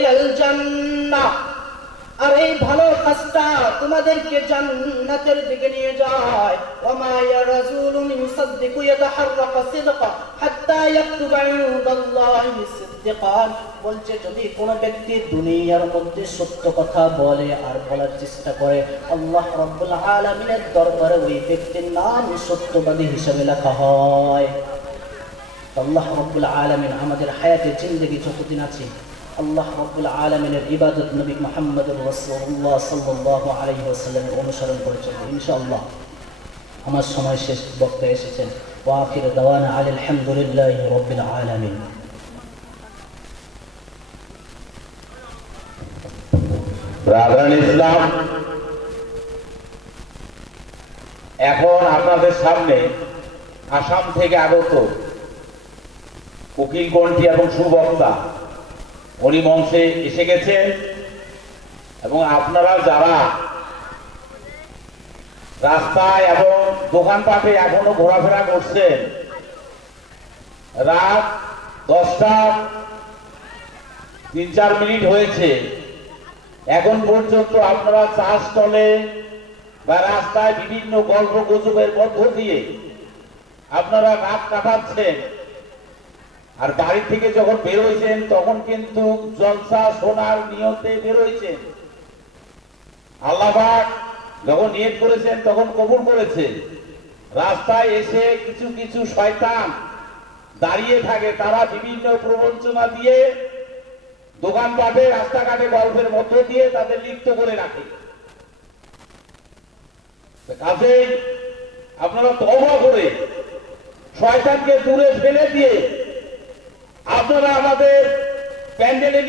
ইলাল জান্নাহ, আর এই ভালো কাজটা তোমাদেরকে জান্নাতের দিকে নিয়ে যায়। ওয়া মা ইয়া রাসূলুন ইউসাদ্দিকু ইয়াতাহাররাকা সিদকা হাত্তা ইয়াকতুবা ইনদাল্লাহি সিদ্দিকান। বলছে যদি কোনো ব্যক্তি দুনিয়ার মধ্যে সত্য কথা বলে আর বলার চেষ্টা করে, আল্লাহ রাব্বুল আলামিনের দরবারে ওই ব্যক্তির নাম সত্যবাদী হিসেবে লেখা হয়। আল্লাহ রাব্বুল আলামিন আমাদের হায়াতে জিন্দেগি যতদিন আছে আল্লাহ রাব্বুল আলামিনের ইবাদত নবী মুহাম্মদুর রাসূলুল্লাহ সাল্লাল্লাহু আলাইহি ওয়াসাল্লামের অনুসরণ করে চলবে ইনশাআল্লাহ। আমার সময় শেষ, বক্তা এসেছেন। ওয়া আখিরু দাওয়ানা আলহামদুলিল্লাহি রাব্বিল আলামিন। রাধান ইসলাম এখন আপনাদের সামনে আসাম থেকে আগত উকিল কণ্ঠী এবং সুবক্তা উনি মঞ্চে এসে গেছেন, এবং আপনারা যারা রাস্তায় এবং দোকানপাটে এখনো ঘোরাফেরা করছেন, রাত 10টা 3-4 মিনিট হয়েছে, এখন পর্যন্ত আপনারা চা স্টলে বা রাস্তায় বিভিন্ন গল্প গুজবের মধ্য দিয়ে আপনারা রাত কাটাচ্ছেন। আর বাড়ি থেকে যখন বের হয়েছেন তখন কিন্তু জলসা শোনার নিয়তে বের হয়েছেন। আল্লাহ পাক যখন নিয়ত করেছেন তখন কবুল করেছে। রাস্তায় এসে কিছু কিছু শয়তান দাঁড়িয়ে থাকে, তারা বিভিন্ন প্রবঞ্চনা দিয়ে দোকানপাটে রাস্তাঘাটে গল্পের মধ্য দিয়ে তাদের লিপ্ত করে রাখে। কাজেই আপনারা তওবা করে শয়তানকে দূরে ফেলে দিয়ে আপনারা আমাদের প্যান্ডেলে